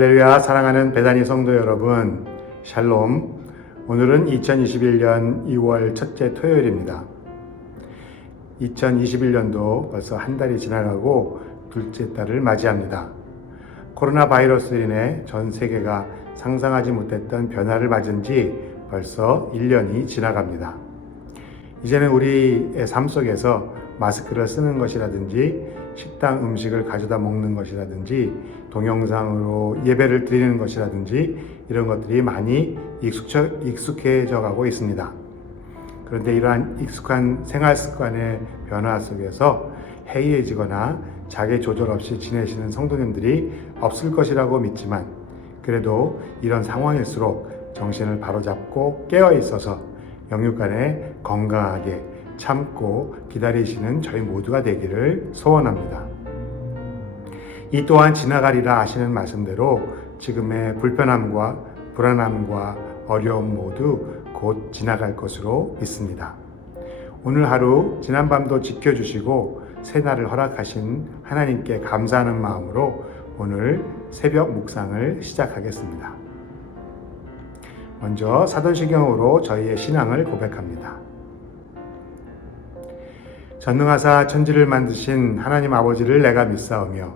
할렐루야. 사랑하는 베다니 성도 여러분, 샬롬. 오늘은 2021년 2월 첫째 토요일입니다. 2021년도 벌써 한 달이 지나가고 둘째 달을 맞이합니다. 코로나 바이러스로 인해 전 세계가 상상하지 못했던 변화를 맞은 지 벌써 1년이 지나갑니다. 이제는 우리의 삶 속에서 마스크를 쓰는 것이라든지 식당 음식을 가져다 먹는 것이라든지 동영상으로 예배를 드리는 것이라든지 이런 것들이 많이 익숙해져 가고 있습니다. 그런데 이러한 익숙한 생활 습관의 변화 속에서 해이해지거나 자기 조절 없이 지내시는 성도님들이 없을 것이라고 믿지만, 그래도 이런 상황일수록 정신을 바로잡고 깨어 있어서 영육간에 건강하게 참고 기다리시는 저희 모두가 되기를 소원합니다. 이 또한 지나가리라 하시는 말씀대로 지금의 불편함과 불안함과 어려움 모두 곧 지나갈 것으로 믿습니다. 오늘 하루 지난밤도 지켜주시고 새날을 허락하신 하나님께 감사하는 마음으로 오늘 새벽 묵상을 시작하겠습니다. 먼저 사도시경으로 저희의 신앙을 고백합니다. 전능하사 천지를 만드신 하나님 아버지를 내가 믿사오며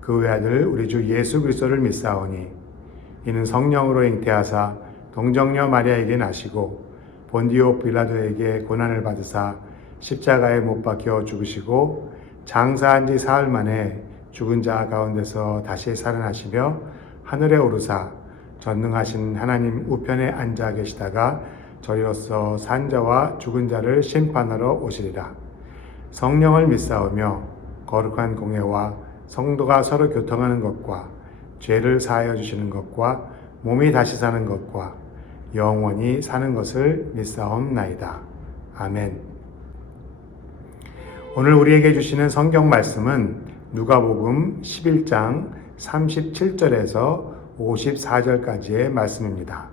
그 외아들 우리 주 예수 그리스도를 믿사오니 이는 성령으로 잉태하사 동정녀 마리아에게 나시고 본디오 빌라도에게 고난을 받으사 십자가에 못 박혀 죽으시고 장사한 지 사흘 만에 죽은 자 가운데서 다시 살아나시며 하늘에 오르사 전능하신 하나님 우편에 앉아 계시다가 저희로서 산 자와 죽은 자를 심판하러 오시리라. 성령을 믿사오며 거룩한 공회와 성도가 서로 교통하는 것과 죄를 사하여 주시는 것과 몸이 다시 사는 것과 영원히 사는 것을 믿사옵나이다. 아멘. 오늘 우리에게 주시는 성경 말씀은 누가복음 11장 37절에서 54절까지의 말씀입니다.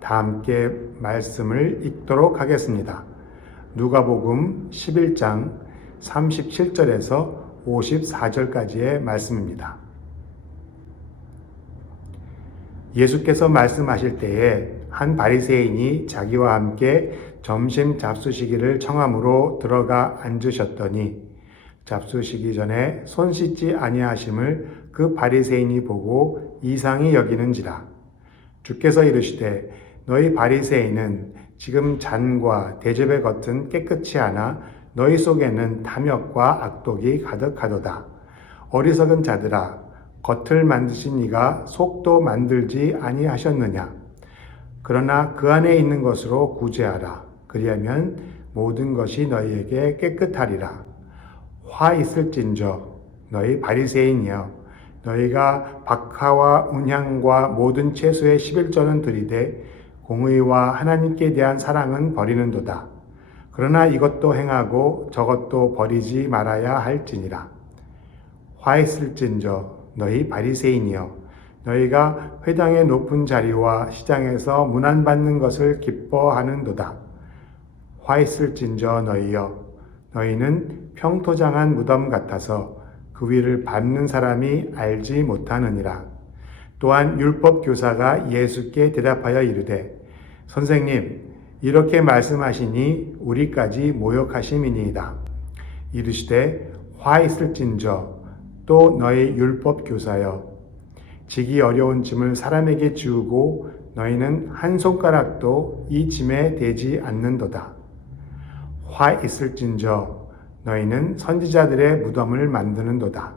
다 함께 말씀을 읽도록 하겠습니다. 누가복음 11장 37절에서 54절까지의 말씀입니다. 예수께서 말씀하실 때에 한 바리새인이 자기와 함께 점심 잡수시기를 청함으로 들어가 앉으셨더니 잡수시기 전에 손 씻지 아니하심을 그 바리새인이 보고 이상히 여기는지라. 주께서 이르시되 너희 바리새인은 지금 잔과 대접의 겉은 깨끗이 하나 너희 속에는 탐욕과 악독이 가득하도다. 어리석은 자들아, 겉을 만드신 이가 속도 만들지 아니하셨느냐? 그러나 그 안에 있는 것으로 구제하라. 그리하면 모든 것이 너희에게 깨끗하리라. 화 있을진저 너희 바리새인이여, 너희가 박하와 운향과 모든 채소의 11조는 드리되 공의와 하나님께 대한 사랑은 버리는도다. 그러나 이것도 행하고 저것도 버리지 말아야 할지니라. 화 있을진저 너희 바리새인이여, 너희가 회당의 높은 자리와 시장에서 문안받는 것을 기뻐하는도다. 화 있을진저 너희여, 너희는 평토장한 무덤 같아서 그 위를 밟는 사람이 알지 못하느니라. 또한 율법 교사가 예수께 대답하여 이르되 선생님, 이렇게 말씀하시니 우리까지 모욕하심이니이다. 이르시되 화 있을진저 또 너희 율법 교사여, 지기 어려운 짐을 사람에게 지우고 너희는 한 손가락도 이 짐에 대지 않는도다. 화 있을진저 너희는 선지자들의 무덤을 만드는도다.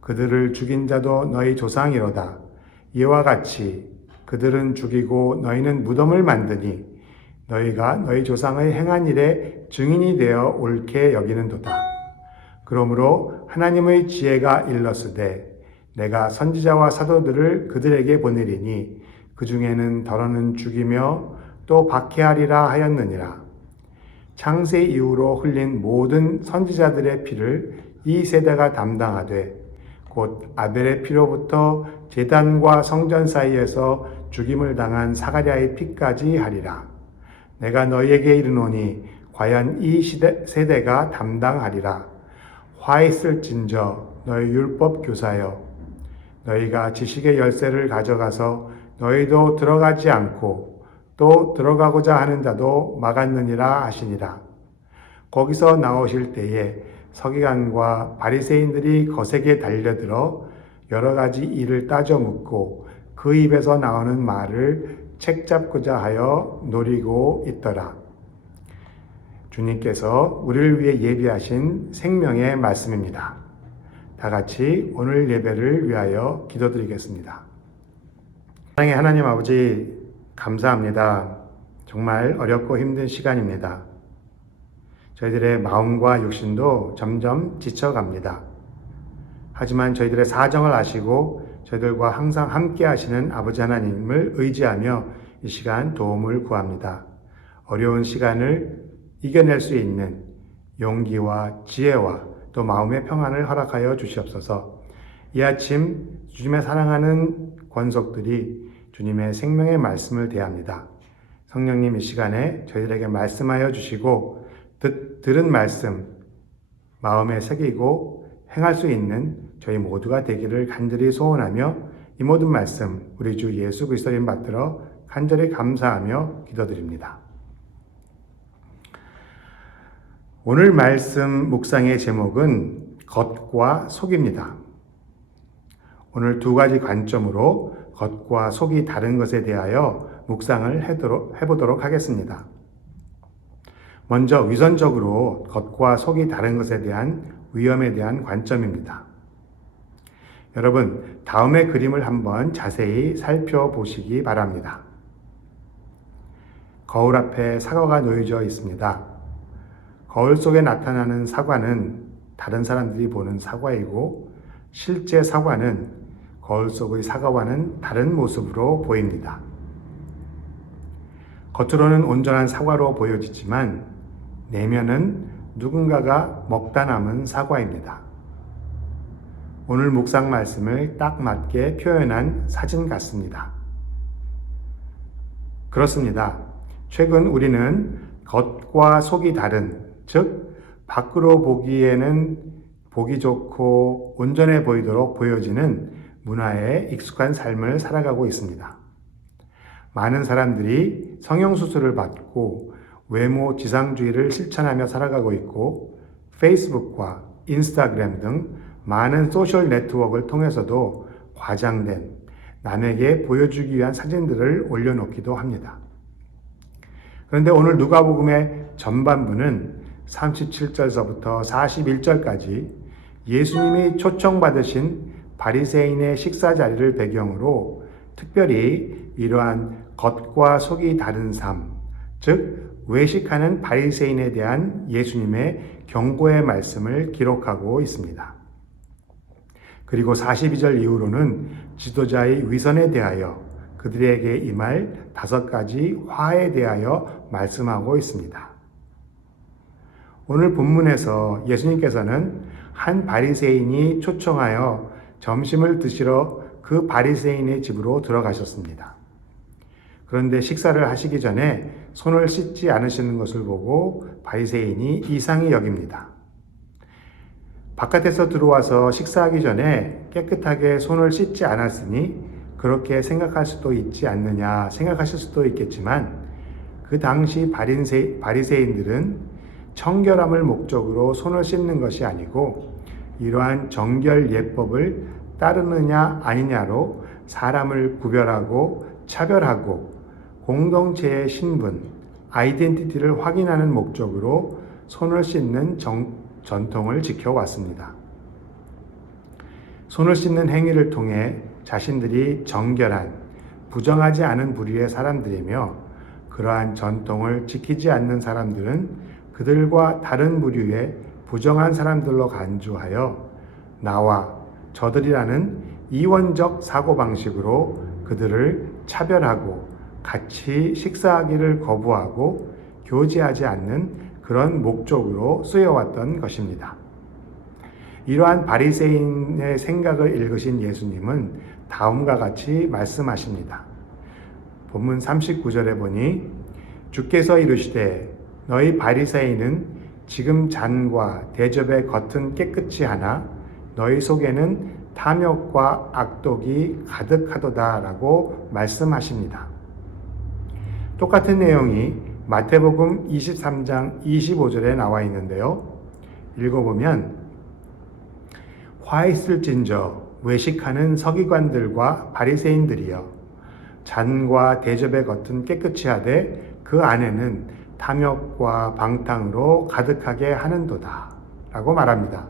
그들을 죽인 자도 너희 조상이로다. 이와 같이 그들은 죽이고 너희는 무덤을 만드니 너희가 너희 조상의 행한 일에 증인이 되어 옳게 여기는도다. 그러므로 하나님의 지혜가 일렀으되 내가 선지자와 사도들을 그들에게 보내리니 그 중에는 더러는 죽이며 또 박해하리라 하였느니라. 창세 이후로 흘린 모든 선지자들의 피를 이 세대가 담당하되 곧 아벨의 피로부터 제단과 성전 사이에서 죽임을 당한 사가랴의 피까지 하리라. 내가 너희에게 이르노니 과연 이 세대가 담당하리라. 화 있을진저 너희 율법 교사여, 너희가 지식의 열쇠를 가져가서 너희도 들어가지 않고 또 들어가고자 하는 자도 막았느니라 하시니라. 거기서 나오실 때에 서기관과 바리새인들이 거세게 달려들어 여러 가지 일을 따져 묻고 그 입에서 나오는 말을 책잡고자 하여 노리고 있더라. 주님께서 우리를 위해 예비하신 생명의 말씀입니다. 다 같이 오늘 예배를 위하여 기도드리겠습니다. 사랑의 하나님 아버지, 감사합니다. 정말 어렵고 힘든 시간입니다. 저희들의 마음과 육신도 점점 지쳐갑니다. 하지만 저희들의 사정을 아시고 저희들과 항상 함께 하시는 아버지 하나님을 의지하며 이 시간 도움을 구합니다. 어려운 시간을 이겨낼 수 있는 용기와 지혜와 또 마음의 평안을 허락하여 주시옵소서. 이 아침 주님의 사랑하는 권속들이 주님의 생명의 말씀을 대합니다. 성령님 이 시간에 저희들에게 말씀하여 주시고 들은 말씀 마음에 새기고 행할 수 있는 저희 모두가 되기를 간절히 소원하며 이 모든 말씀 우리 주 예수 그리스도 이름 받들어 간절히 감사하며 기도드립니다. 오늘 말씀 묵상의 제목은 겉과 속입니다. 오늘 두 가지 관점으로 겉과 속이 다른 것에 대하여 묵상을 해보도록 하겠습니다. 먼저 위선적으로 겉과 속이 다른 것에 대한 위험에 대한 관점입니다. 여러분, 다음의 그림을 한번 자세히 살펴보시기 바랍니다. 거울 앞에 사과가 놓여져 있습니다. 거울 속에 나타나는 사과는 다른 사람들이 보는 사과이고 실제 사과는 거울 속의 사과와는 다른 모습으로 보입니다. 겉으로는 온전한 사과로 보여지지만 내면은 누군가가 먹다 남은 사과입니다. 오늘 묵상 말씀을 딱 맞게 표현한 사진 같습니다. 그렇습니다. 최근 우리는 겉과 속이 다른, 즉 밖으로 보기에는 보기 좋고 온전해 보이도록 보여지는 문화에 익숙한 삶을 살아가고 있습니다. 많은 사람들이 성형수술을 받고 외모 지상주의를 실천하며 살아가고 있고 페이스북과 인스타그램 등 많은 소셜 네트워크를 통해서도 과장된 남에게 보여주기 위한 사진들을 올려놓기도 합니다. 그런데 오늘 누가복음의 전반부는 37절서부터 41절까지 예수님이 초청받으신 바리새인의 식사 자리를 배경으로 특별히 이러한 겉과 속이 다른 삶, 즉 외식하는 바리새인에 대한 예수님의 경고의 말씀을 기록하고 있습니다. 그리고 42절 이후로는 지도자의 위선에 대하여 그들에게 임할 5가지 화에 대하여 말씀하고 있습니다. 오늘 본문에서 예수님께서는 한 바리새인이 초청하여 점심을 드시러 그 바리새인의 집으로 들어가셨습니다. 그런데 식사를 하시기 전에 손을 씻지 않으시는 것을 보고 바리새인이 이상히 여깁니다. 바깥에서 들어와서 식사하기 전에 깨끗하게 손을 씻지 않았으니 그렇게 생각할 수도 있지 않느냐 생각하실 수도 있겠지만 그 당시 바리새인들은 청결함을 목적으로 손을 씻는 것이 아니고 이러한 정결 예법을 따르느냐 아니냐로 사람을 구별하고 차별하고 공동체의 신분, 아이덴티티를 확인하는 목적으로 손을 씻는 전통을 지켜왔습니다. 손을 씻는 행위를 통해 자신들이 정결한, 부정하지 않은 부류의 사람들이며 그러한 전통을 지키지 않는 사람들은 그들과 다른 부류의 부정한 사람들로 간주하여 나와 저들이라는 이원적 사고방식으로 그들을 차별하고 같이 식사하기를 거부하고 교제하지 않는 그런 목적으로 쓰여왔던 것입니다. 이러한 바리새인의 생각을 읽으신 예수님은 다음과 같이 말씀하십니다. 본문 39절에 보니 주께서 이르시되 너희 바리새인은 지금 잔과 대접의 겉은 깨끗이 하나 너희 속에는 탐욕과 악독이 가득하도다라고 말씀하십니다. 똑같은 내용이 마태복음 23장 25절에 나와 있는데요. 읽어보면 화 있을진저 외식하는 서기관들과 바리새인들이여 잔과 대접의 겉은 깨끗이 하되 그 안에는 탐욕과 방탕으로 가득하게 하는도다 라고 말합니다.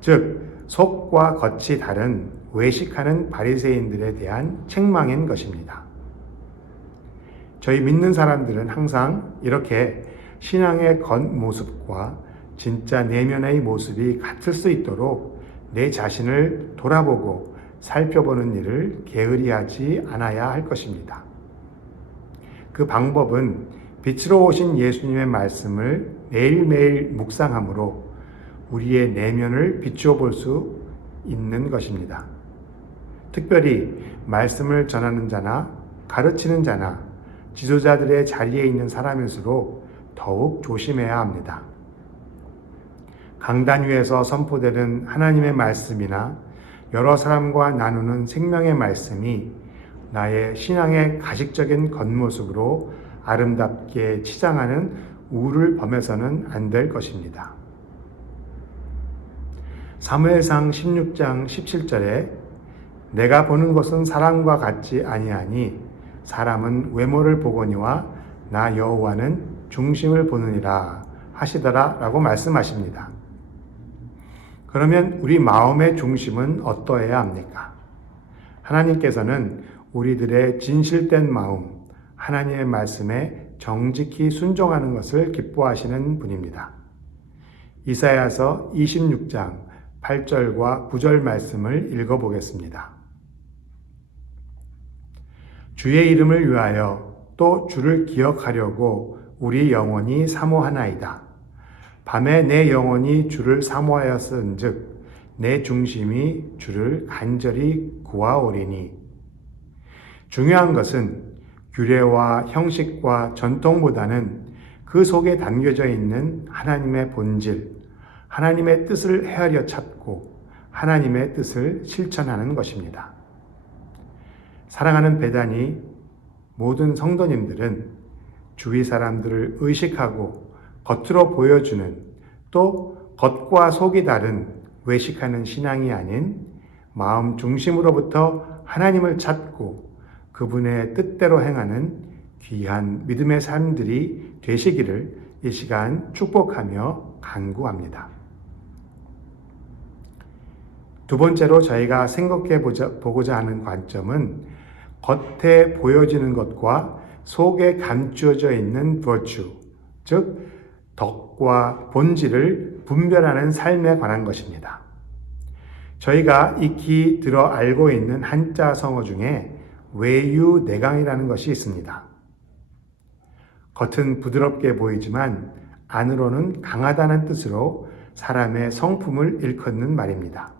즉 속과 겉이 다른 외식하는 바리새인들에 대한 책망인 것입니다. 저희 믿는 사람들은 항상 이렇게 신앙의 겉모습과 진짜 내면의 모습이 같을 수 있도록 내 자신을 돌아보고 살펴보는 일을 게으리하지 않아야 할 것입니다. 그 방법은 빛으로 오신 예수님의 말씀을 매일매일 묵상함으로 우리의 내면을 비추어 볼 수 있는 것입니다. 특별히 말씀을 전하는 자나 가르치는 자나 지도자들의 자리에 있는 사람일수록 더욱 조심해야 합니다. 강단 위에서 선포되는 하나님의 말씀이나 여러 사람과 나누는 생명의 말씀이 나의 신앙의 가식적인 겉모습으로 아름답게 치장하는 우를 범해서는 안 될 것입니다. 사무엘상 16장 17절에 내가 보는 것은 사람과 같지 아니하니 사람은 외모를 보거니와 나 여호와는 중심을 보느니라 하시더라 라고 말씀하십니다. 그러면 우리 마음의 중심은 어떠해야 합니까? 하나님께서는 우리들의 진실된 마음, 하나님의 말씀에 정직히 순종하는 것을 기뻐하시는 분입니다. 이사야서 26장 8절과 9절 말씀을 읽어보겠습니다. 주의 이름을 위하여 또 주를 기억하려고 우리 영혼이 사모하나이다. 밤에 내 영혼이 주를 사모하였은즉 내 중심이 주를 간절히 구하오리니. 중요한 것은 규례와 형식과 전통보다는 그 속에 담겨져 있는 하나님의 본질, 하나님의 뜻을 헤아려 찾고 하나님의 뜻을 실천하는 것입니다. 사랑하는 베다니 모든 성도님들은 주위 사람들을 의식하고 겉으로 보여주는 또 겉과 속이 다른 외식하는 신앙이 아닌 마음 중심으로부터 하나님을 찾고 그분의 뜻대로 행하는 귀한 믿음의 삶들이 되시기를 이 시간 축복하며 간구합니다. 두 번째로 저희가 생각해 보고자 하는 관점은 겉에 보여지는 것과 속에 감추어져 있는 virtue, 즉 덕과 본질을 분별하는 삶에 관한 것입니다. 저희가 익히 들어 알고 있는 한자 성어 중에 외유내강이라는 것이 있습니다. 겉은 부드럽게 보이지만 안으로는 강하다는 뜻으로 사람의 성품을 일컫는 말입니다.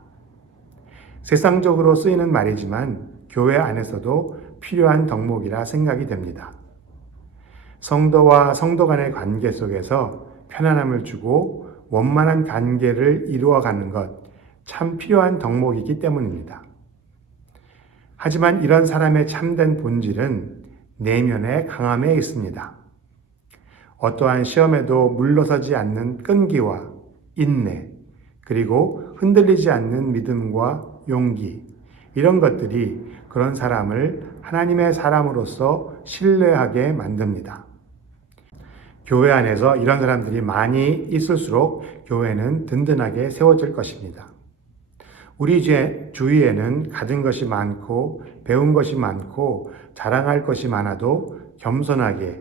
세상적으로 쓰이는 말이지만 교회 안에서도 필요한 덕목이라 생각이 됩니다. 성도와 성도 간의 관계 속에서 편안함을 주고 원만한 관계를 이루어가는 것 참 필요한 덕목이기 때문입니다. 하지만 이런 사람의 참된 본질은 내면의 강함에 있습니다. 어떠한 시험에도 물러서지 않는 끈기와 인내, 그리고 흔들리지 않는 믿음과 용기, 이런 것들이 그런 사람을 하나님의 사람으로서 신뢰하게 만듭니다. 교회 안에서 이런 사람들이 많이 있을수록 교회는 든든하게 세워질 것입니다. 우리 주위에는 가진 것이 많고 배운 것이 많고 자랑할 것이 많아도 겸손하게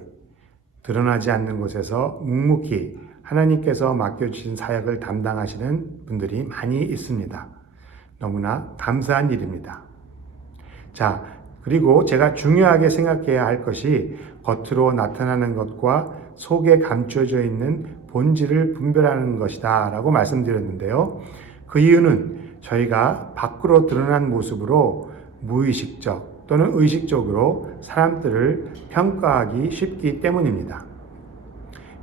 드러나지 않는 곳에서 묵묵히 하나님께서 맡겨주신 사역을 담당하시는 분들이 많이 있습니다. 너무나 감사한 일입니다. 자, 그리고 제가 중요하게 생각해야 할 것이 겉으로 나타나는 것과 속에 감춰져 있는 본질을 분별하는 것이다 라고 말씀드렸는데요. 그 이유는 저희가 밖으로 드러난 모습으로 무의식적 또는 의식적으로 사람들을 평가하기 쉽기 때문입니다.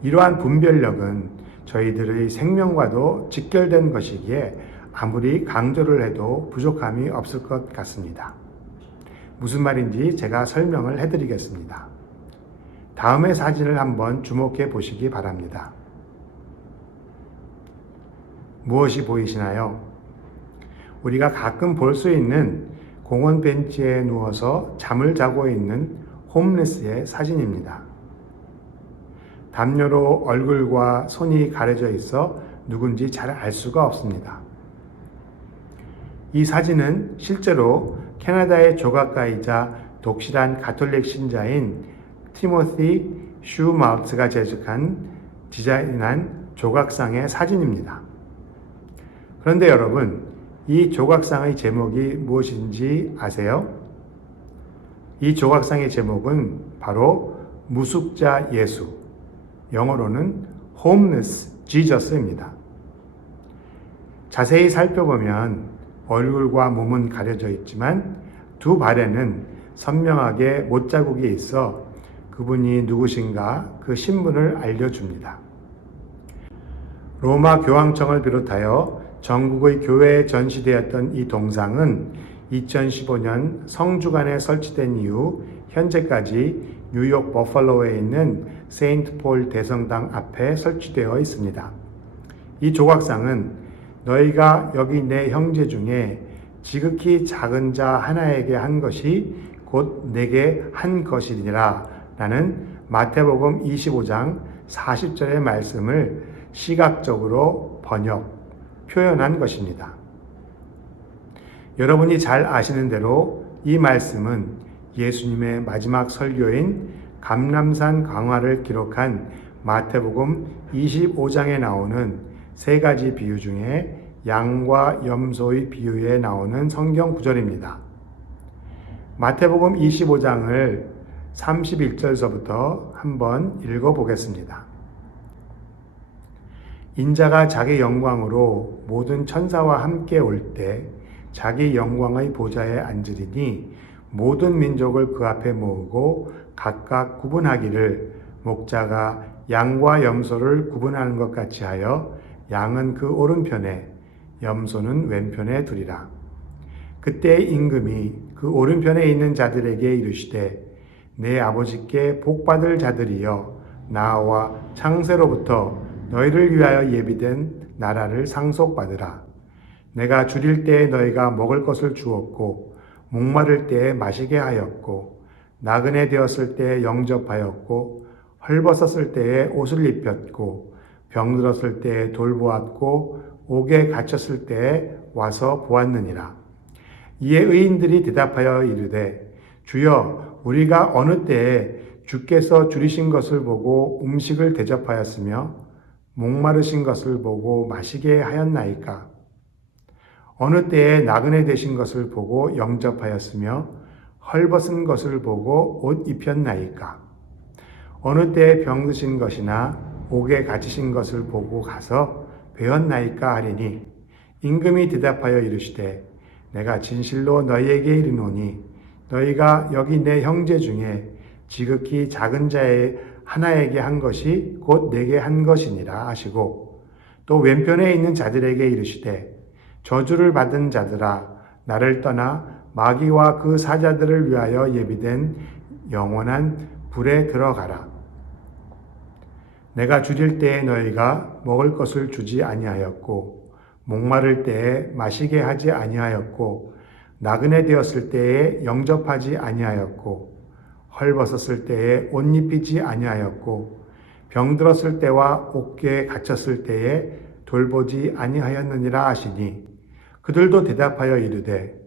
이러한 분별력은 저희들의 생명과도 직결된 것이기에 아무리 강조를 해도 부족함이 없을 것 같습니다. 무슨 말인지 제가 설명을 해드리겠습니다. 다음의 사진을 한번 주목해 보시기 바랍니다. 무엇이 보이시나요? 우리가 가끔 볼 수 있는 공원 벤치에 누워서 잠을 자고 있는 홈리스의 사진입니다. 담요로 얼굴과 손이 가려져 있어 누군지 잘 알 수가 없습니다. 이 사진은 실제로 캐나다의 조각가이자 독실한 가톨릭 신자인 티모시 슈마우트가 디자인한 조각상의 사진입니다. 그런데 여러분, 이 조각상의 제목이 무엇인지 아세요? 이 조각상의 제목은 바로 무숙자 예수, 영어로는 Homeless Jesus입니다. 자세히 살펴보면 얼굴과 몸은 가려져 있지만 두 발에는 선명하게 못자국이 있어 그분이 누구신가 그 신분을 알려줍니다. 로마 교황청을 비롯하여 전국의 교회에 전시되었던 이 동상은 2015년 성주관에 설치된 이후 현재까지 뉴욕 버팔로에 있는 세인트 폴 대성당 앞에 설치되어 있습니다. 이 조각상은 너희가 여기 내 형제 중에 지극히 작은 자 하나에게 한 것이 곧 내게 한 것이니라 라는 마태복음 25장 40절의 말씀을 시각적으로 표현한 것입니다. 여러분이 잘 아시는 대로 이 말씀은 예수님의 마지막 설교인 감람산 강화를 기록한 마태복음 25장에 나오는 세 가지 비유 중에 양과 염소의 비유에 나오는 성경 구절입니다. 마태복음 25장을 31절서부터 한번 읽어보겠습니다. 인자가 자기 영광으로 모든 천사와 함께 올 때 자기 영광의 보좌에 앉으리니 모든 민족을 그 앞에 모으고 각각 구분하기를 목자가 양과 염소를 구분하는 것 같이 하여 양은 그 오른편에 염소는 왼편에 두리라. 그때 임금이 그 오른편에 있는 자들에게 이르시되 내 아버지께 복받을 자들이여 나와 창세로부터 너희를 위하여 예비된 나라를 상속받으라. 내가 줄일 때에 너희가 먹을 것을 주었고 목마를 때에 마시게 하였고 나그네 되었을 때에 영접하였고 헐벗었을 때에 옷을 입혔고 병들었을 때에 돌보았고 옥에 갇혔을 때에 와서 보았느니라. 이에 의인들이 대답하여 이르되 주여 우리가 어느 때에 주께서 줄이신 것을 보고 음식을 대접하였으며 목마르신 것을 보고 마시게 하였나이까? 어느 때에 나그네 되신 것을 보고 영접하였으며 헐벗은 것을 보고 옷 입혔나이까? 어느 때에 병드신 것이나 옥에 갇히신 것을 보고 가서 배웠나이까 하리니 임금이 대답하여 이르시되 내가 진실로 너희에게 이르노니 너희가 여기 내 형제 중에 지극히 작은 자의 하나에게 한 것이 곧 내게 한 것이니라 하시고 또 왼편에 있는 자들에게 이르시되 저주를 받은 자들아 나를 떠나 마귀와 그 사자들을 위하여 예비된 영원한 불에 들어가라. 내가 줄일 때에 너희가 먹을 것을 주지 아니하였고 목마를 때에 마시게 하지 아니하였고 나그네 되었을 때에 영접하지 아니하였고 헐벗었을 때에 옷 입히지 아니하였고 병들었을 때와 옥에 갇혔을 때에 돌보지 아니하였느니라 하시니 그들도 대답하여 이르되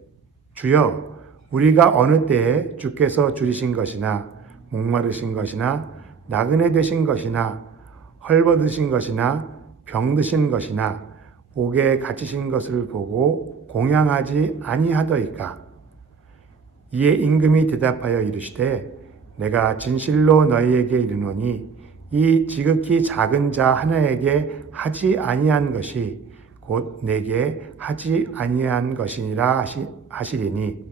주여 우리가 어느 때에 주께서 줄이신 것이나 목마르신 것이나 나그네 되신 것이나 헐벗으신 것이나 병드신 것이나 옥에 갇히신 것을 보고 공양하지 아니하더이까? 이에 임금이 대답하여 이르시되 내가 진실로 너희에게 이르노니 이 지극히 작은 자 하나에게 하지 아니한 것이 곧 내게 하지 아니한 것이니라 하시리니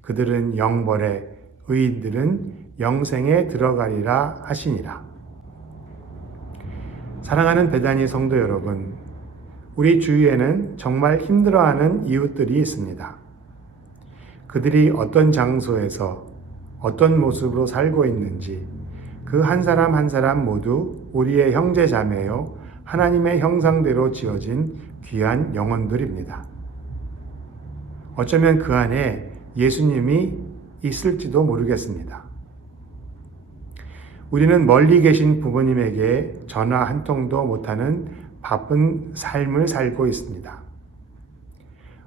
그들은 영벌에 의인들은 영생에 들어가리라 하시니라. 사랑하는 베다니 성도 여러분, 우리 주위에는 정말 힘들어하는 이웃들이 있습니다. 그들이 어떤 장소에서 어떤 모습으로 살고 있는지 그 한 사람 한 사람 모두 우리의 형제 자매요 하나님의 형상대로 지어진 귀한 영혼들입니다. 어쩌면 그 안에 예수님이 있을지도 모르겠습니다. 우리는 멀리 계신 부모님에게 전화 한 통도 못하는 바쁜 삶을 살고 있습니다.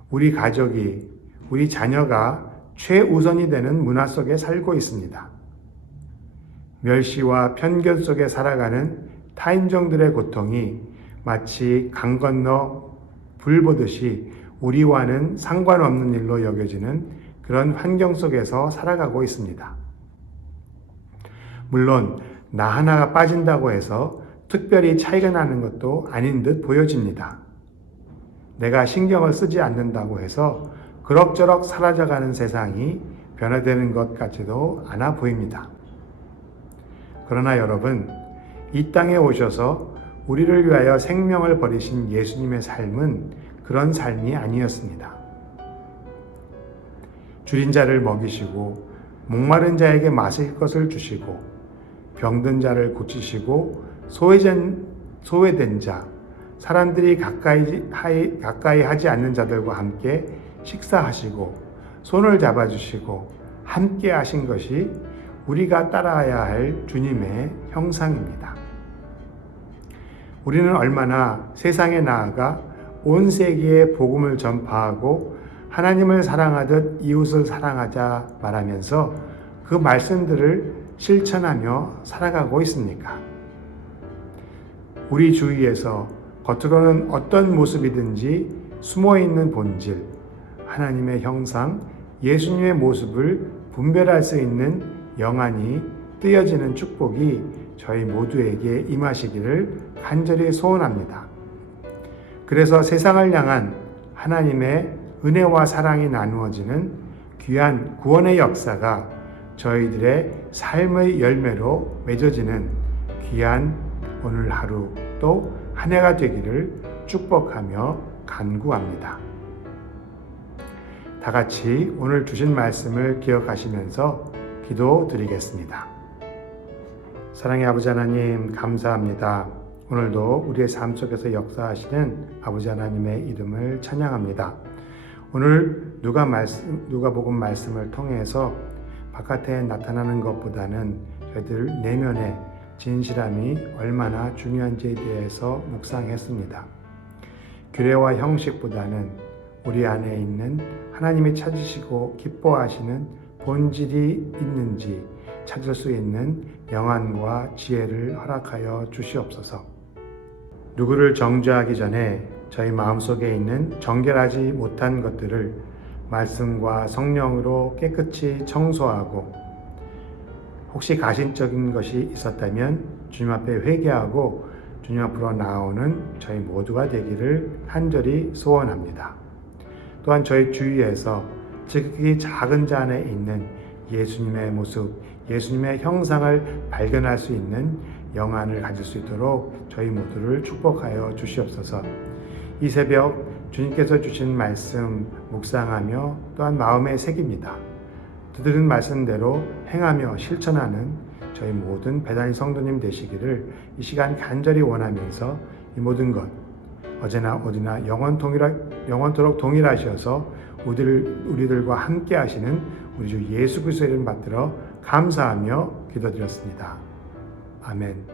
우리 가족이, 우리 자녀가 최우선이 되는 문화 속에 살고 있습니다. 멸시와 편견 속에 살아가는 타인종들의 고통이 마치 강 건너 불 보듯이 우리와는 상관없는 일로 여겨지는 그런 환경 속에서 살아가고 있습니다. 물론 나 하나가 빠진다고 해서 특별히 차이가 나는 것도 아닌 듯 보여집니다. 내가 신경을 쓰지 않는다고 해서 그럭저럭 사라져가는 세상이 변화되는 것 같지도 않아 보입니다. 그러나 여러분, 이 땅에 오셔서 우리를 위하여 생명을 버리신 예수님의 삶은 그런 삶이 아니었습니다. 줄인 자를 먹이시고 목마른 자에게 마실 것을 주시고 병든 자를 고치시고 소외된 자, 사람들이 가까이 하지 않는 자들과 함께 식사하시고 손을 잡아주시고 함께 하신 것이 우리가 따라야 할 주님의 형상입니다. 우리는 얼마나 세상에 나아가 온 세계에 복음을 전파하고 하나님을 사랑하듯 이웃을 사랑하자 말하면서 그 말씀들을 실천하며 살아가고 있습니까? 우리 주위에서 겉으로는 어떤 모습이든지 숨어있는 본질, 하나님의 형상, 예수님의 모습을 분별할 수 있는 영안이 뜨여지는 축복이 저희 모두에게 임하시기를 간절히 소원합니다. 그래서 세상을 향한 하나님의 은혜와 사랑이 나누어지는 귀한 구원의 역사가 저희들의 삶의 열매로 맺어지는 귀한 오늘 하루 또 한 해가 되기를 축복하며 간구합니다. 다 같이 오늘 주신 말씀을 기억하시면서 기도드리겠습니다. 사랑의 아버지 하나님 감사합니다. 오늘도 우리의 삶 속에서 역사하시는 아버지 하나님의 이름을 찬양합니다. 오늘 누가복음 말씀을 통해서 바깥에 나타나는 것보다는 저희들 내면의 진실함이 얼마나 중요한지에 대해서 묵상했습니다. 규례와 형식보다는 우리 안에 있는 하나님이 찾으시고 기뻐하시는 본질이 있는지 찾을 수 있는 영안과 지혜를 허락하여 주시옵소서. 누구를 정죄하기 전에 저희 마음속에 있는 정결하지 못한 것들을 말씀과 성령으로 깨끗이 청소하고 혹시 가신적인 것이 있었다면 주님 앞에 회개하고 주님 앞으로 나오는 저희 모두가 되기를 간절히 소원합니다. 또한 저희 주위에서 지극히 작은 자 안에 있는 예수님의 모습, 예수님의 형상을 발견할 수 있는 영안을 가질 수 있도록 저희 모두를 축복하여 주시옵소서. 이 새벽 주님께서 주신 말씀 묵상하며 또한 마음에 새깁니다. 들은 말씀대로 행하며 실천하는 저희 모든 배단위 성도님 되시기를 이 시간 간절히 원하면서 이 모든 것 어제나 어디나 영원토록 동일하셔서 우리들과 함께 하시는 우리 주 예수 그리스도의 이름 받들어 감사하며 기도드렸습니다. 아멘.